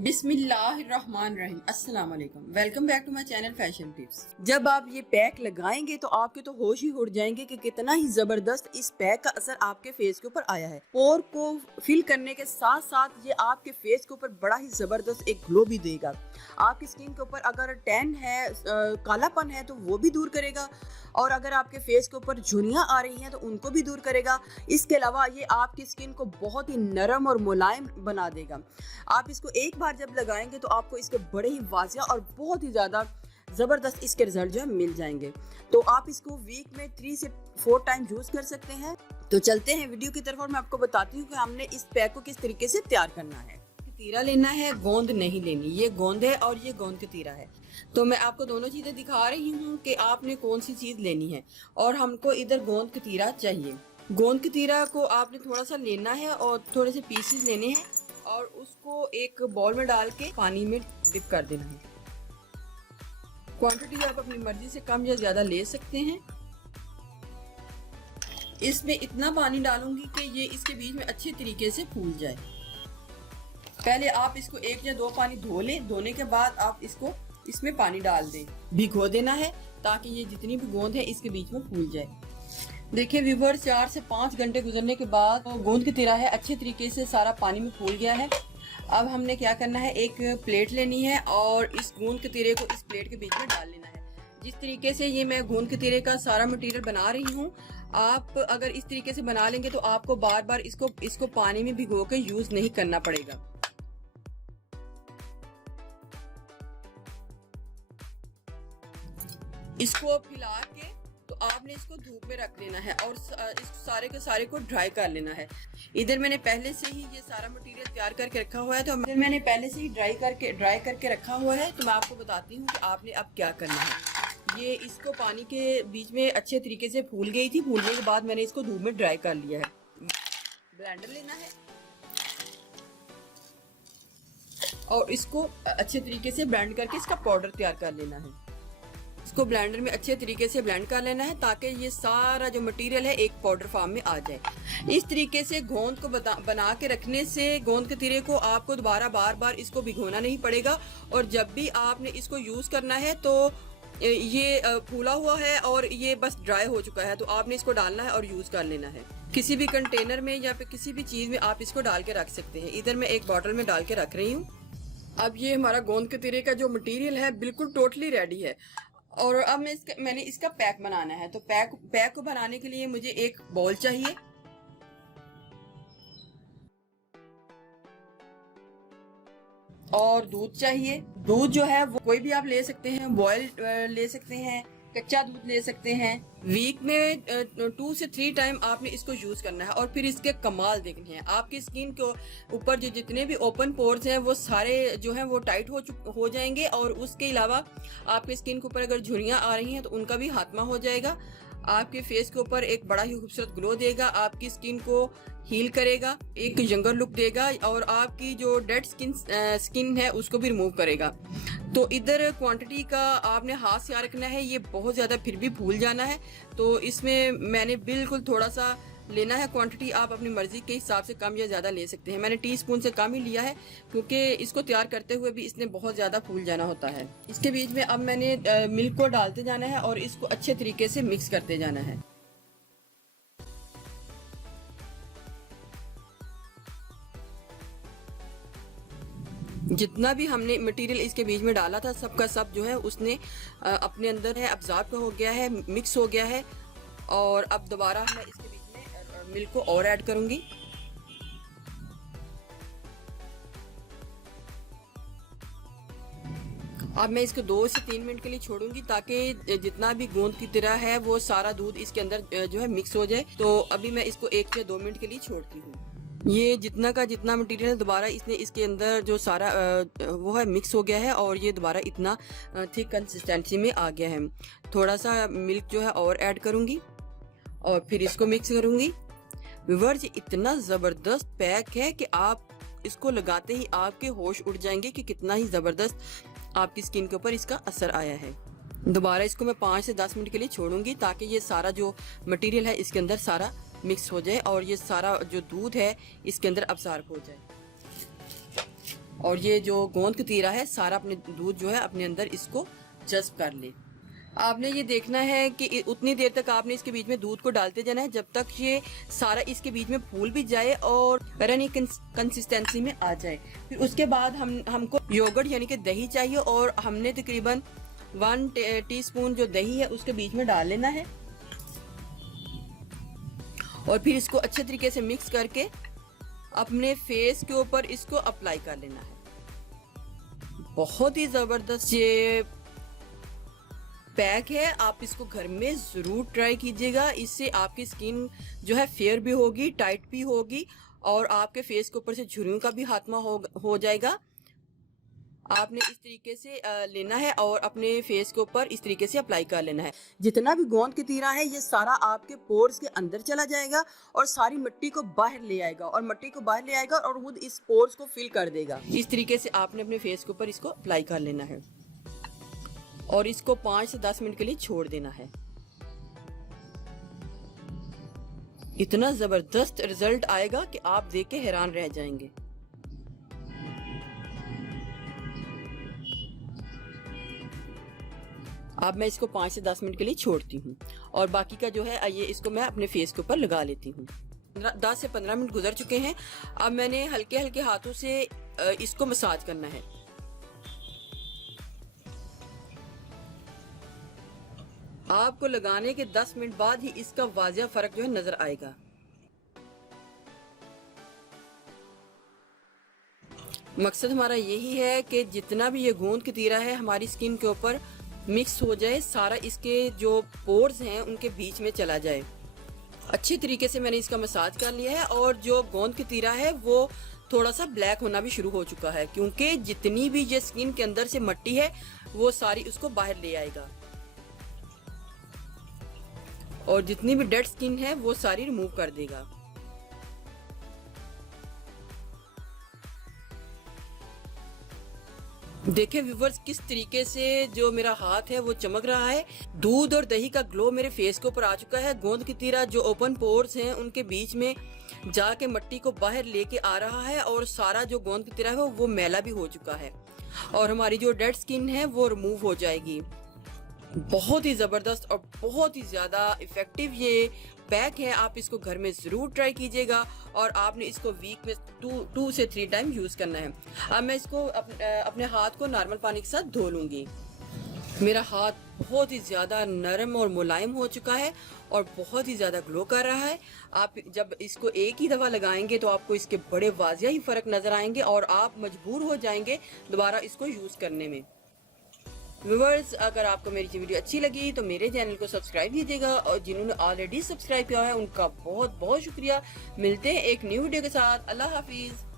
बिस्मिल्लाहिर्रहमानिर्रहीम। अस्सलाम वालेकुम। Welcome back to my channel fashion tips. जब आप ये पैक लगाएंगे तो आपके तो होश ही उड़ जाएंगे कि कितना ही जबरदस्त इस पैक का असर आपके फेस के ऊपर आया है। पोर को फिल करने के साथ साथ ये आपके फेस के ऊपर बड़ा ही जबरदस्त एक ग्लो भी देगा। आपकी स्किन के ऊपर अगर टैन है, कालापन है तो वो भी दूर करेगा, और अगर आपके फेस के ऊपर झुर्रियाँ आ रही हैं तो उनको भी दूर करेगा। इसके अलावा ये आपकी स्किन को बहुत ही नरम और मुलायम बना देगा। आप इसको एक बार जब लगाएंगे तो आपको इसके बड़े ही वाजिया और बहुत ही ज़्यादा ज़बरदस्त इसके रिजल्ट जो है मिल जाएंगे। तो आप इसको वीक में 3 से 4 टाइम यूज़ कर सकते हैं। तो चलते हैं वीडियो की तरफ और मैं आपको बताती हूँ कि हमने इस पैक को किस तरीके से तैयार करना है। तीरा लेना है, गोंद नहीं लेनी। ये गोंद है और ये गोंद का तीरा है। तो मैं आपको दोनों चीज़ें दिखा रही हूँ कि आपने कौन सी चीज़ लेनी है। और हमको इधर गोंद का तीरा चाहिए। गोंद के तीरा को आपने थोड़ा सा लेना है और थोड़े से पीसेस लेने हैं और उसको एक बाउल में डाल के पानी में डिप कर देना है। क्वांटिटी आप अपनी मर्जी से कम या ज़्यादा ले सकते हैं। इसमें इतना पानी डालूंगी कि ये इसके बीच में अच्छे तरीके से फूल जाए। पहले आप इसको 1 या 2 पानी धो लें। धोने के बाद आप इसको इसमें पानी डाल दें, भिगो देना है ताकि ये जितनी भी गोंद है इसके बीच में फूल जाए। देखिए व्यूवर, 4 से 5 घंटे गुजरने के बाद गोंद की तीरा है अच्छे तरीके से सारा पानी में फूल गया है। अब हमने क्या करना है, एक प्लेट लेनी है और इस गोंद के तीरे को इस प्लेट के बीच में डाल लेना है। जिस तरीके से ये मैं गोंद के तीरे का सारा मटेरियल बना रही हूँ, आप अगर इस तरीके से बना लेंगे तो आपको बार बार इसको पानी में भिगो के यूज नहीं करना पड़ेगा। इसको फैला के तो आपने इसको धूप में रख लेना है और इस सारे के सारे को ड्राई कर लेना है। इधर मैंने पहले से ही ये सारा मटेरियल तैयार करके रखा हुआ है, तो इधर मैंने पहले से ही ड्राई करके रखा हुआ है। तो मैं आपको बताती हूँ कि आपने अब क्या करना है। ये इसको पानी के बीच में अच्छे तरीके से फूल गई थी। फूलने के बाद मैंने इसको धूप में ड्राई कर लिया है। ब्लेंडर लेना है और इसको अच्छे तरीके से ब्लेंड करके इसका पाउडर तैयार कर लेना है। इसको ब्लेंडर में अच्छे तरीके से ब्लेंड कर लेना है ताकि ये सारा जो मटेरियल है एक पाउडर फॉर्म में आ जाए। इस तरीके से गोंद को बना के रखने से गोंद के तीरे को आपको दोबारा बार बार इसको भिगोना नहीं पड़ेगा, और जब भी आपने इसको यूज करना है तो ये फूला हुआ है और ये बस ड्राई हो चुका है, तो आपने इसको डालना है और यूज कर लेना है। किसी भी कंटेनर में या फिर किसी भी चीज में आप इसको डाल के रख सकते हैं। इधर मैं एक बॉटल में डाल के रख रही हूँ। अब ये हमारा गोंद के तीरे का जो मटेरियल है बिल्कुल टोटली रेडी है। और अब मैंने इसका पैक बनाना है। तो पैक को बनाने के लिए मुझे एक बाउल चाहिए, और दूध चाहिए। दूध जो है वो कोई भी आप ले सकते हैं, बॉयल ले सकते हैं, कच्चा दूध ले सकते हैं। वीक में 2 से 3 टाइम आपने इसको यूज करना है और फिर इसके कमाल देखने हैं। आपकी स्किन के ऊपर जो जितने भी ओपन पोर्स हैं वो सारे जो हैं वो टाइट हो जाएंगे, और उसके अलावा आपकी स्किन के ऊपर अगर झुर्रियां आ रही हैं तो उनका भी खात्मा हो जाएगा। आपके फेस के ऊपर एक बड़ा ही खूबसूरत ग्लो देगा, आपकी स्किन को हील करेगा, एक यंगर लुक देगा, और आपकी जो डेड स्किन है उसको भी रिमूव करेगा। तो इधर क्वांटिटी का आपने हाथ से रखना है। ये बहुत ज़्यादा फिर भी भूल जाना है, तो इसमें मैंने बिल्कुल थोड़ा सा लेना है। क्वांटिटी आप अपनी मर्जी के हिसाब से कम या ज़्यादा ले सकते हैं। मैंने टीस्पून से कम ही लिया है क्योंकि इसको तैयार करते हुए भी इसने बहुत ज़्यादा फूल जाना होता है। इसके बीच में अब मैंने मिल्क को डालते जाना है और इसको अच्छे तरीके से मिक्स करते जाना है। जितना भी हमने मटेरियल इसके बीच में डाला था सबका सब जो है उसने अपने अंदर है अब्जॉर्ब हो गया है, मिक्स हो गया है। और अब दोबारा मैं इसके बीच में मिल्क को और ऐड करूंगी। अब मैं इसको 2 से 3 मिनट के लिए छोड़ूंगी ताकि जितना भी गोंद की तरह है वो सारा दूध इसके अंदर जो है मिक्स हो जाए। तो अभी मैं इसको 1 से 2 मिनट के लिए छोड़ती हूँ। ये जितना का जितना मटेरियल दोबारा इसने इसके अंदर जो सारा वो है मिक्स हो गया है, और ये दोबारा इतना थिक कंसिस्टेंसी में आ गया है। थोड़ा सा मिल्क जो है और ऐड करूंगी और फिर इसको मिक्स करूंगी। व्यूअर्स, ये इतना ज़बरदस्त पैक है कि आप इसको लगाते ही आपके होश उड़ जाएंगे कि कितना ही ज़बरदस्त आपकी स्किन के ऊपर इसका असर आया है। दोबारा इसको मैं 5 से 10 मिनट के लिए छोड़ूंगी ताकि ये सारा जो मटेरियल है इसके अंदर सारा मिक्स हो जाए और ये सारा जो दूध है इसके अंदर अब्सॉर्ब हो जाए। और ये जो गोंद कतीरा है सारा अपने दूध जो है अपने अंदर इसको जज्ब कर ले। आपने ये देखना है कि उतनी देर तक आपने इसके बीच में दूध को डालते जाना है जब तक ये सारा इसके बीच में फूल भी जाए और रनी कंसिस्टेंसी में आ जाए। फिर उसके बाद हमको योगर्ट यानी कि दही चाहिए और हमने तकरीबन 1 टीस्पून जो दही है उसके बीच में डाल लेना है और फिर इसको अच्छे तरीके से मिक्स करके अपने फेस के ऊपर इसको अप्लाई कर लेना है। बहुत ही ज़बरदस्त ये पैक है, आप इसको घर में ज़रूर ट्राई कीजिएगा। इससे आपकी स्किन जो है फेयर भी होगी, टाइट भी होगी और आपके फेस के ऊपर से झुर्रियों का भी खात्मा हो जाएगा। आपने इस तरीके से लेना है और अपने फेस के ऊपर इस तरीके से अप्लाई कर लेना है। जितना भी गोंद कतीरा है ये सारा आपके पोर्स के अंदर चला जाएगा और सारी मिट्टी को बाहर ले आएगा और खुद इस पोर्स को फिल कर देगा। इस तरीके से आपने अपने फेस के ऊपर इसको अप्लाई कर लेना है और इसको 5 से 10 मिनट के लिए छोड़ देना है। इतना जबरदस्त रिजल्ट आएगा कि आप देख के हैरान रह जाएंगे। अब मैं इसको 5 से 10 मिनट के लिए छोड़ती हूँ और बाकी का जो है ये इसको मैं अपने फेस के ऊपर लगा लेती हूँ। 10 से 15 मिनट गुजर चुके हैं। अब मैंने हल्के हल्के हाथों से इसको मसाज करना है। आपको लगाने के 10 मिनट बाद ही इसका वाजिया फर्क जो है नजर आएगा। मकसद हमारा यही है कि जितना भी ये गोंद कतीरा है हमारी स्किन के ऊपर मिक्स हो जाए, सारा इसके जो पोर्स हैं उनके बीच में चला जाए। अच्छी तरीके से मैंने इसका मसाज कर लिया है और जो गोंद कतीरा है वो थोड़ा सा ब्लैक होना भी शुरू हो चुका है क्योंकि जितनी भी ये स्किन के अंदर से मिट्टी है वो सारी उसको बाहर ले आएगा और जितनी भी डेड स्किन है वो सारी रिमूव कर देगा। देखिए व्यूवर्स किस तरीके से जो मेरा हाथ है वो चमक रहा है। दूध और दही का ग्लो मेरे फेस के ऊपर आ चुका है। गोंद कतीरा जो ओपन पोर्स हैं उनके बीच में जाके मिट्टी को बाहर लेके आ रहा है और सारा जो गोंद कतीरा है वो मैला भी हो चुका है और हमारी जो डेड स्किन है वो रिमूव हो जाएगी। बहुत ही ज़बरदस्त और बहुत ही ज़्यादा इफ़ेक्टिव ये पैक है। आप इसको घर में ज़रूर ट्राई कीजिएगा और आपने इसको वीक में 2 से 3 टाइम यूज़ करना है। अब मैं इसको अपने हाथ को नॉर्मल पानी के साथ धो लूँगी। मेरा हाथ बहुत ही ज़्यादा नरम और मुलायम हो चुका है और बहुत ही ज़्यादा ग्लो कर रहा है। आप जब इसको एक ही दफ़ा लगाएंगे तो आपको इसके बड़े वाजिया ही फ़र्क नज़र आएंगे और आप मजबूर हो जाएंगे दोबारा इसको यूज़ करने में। व्यूअर्स अगर आपको मेरी वीडियो अच्छी लगी तो मेरे चैनल को सब्सक्राइब कीजिएगा और जिन्होंने ऑलरेडी सब्सक्राइब किया है उनका बहुत बहुत शुक्रिया। मिलते हैं एक न्यू वीडियो के साथ। अल्लाह हाफिज़।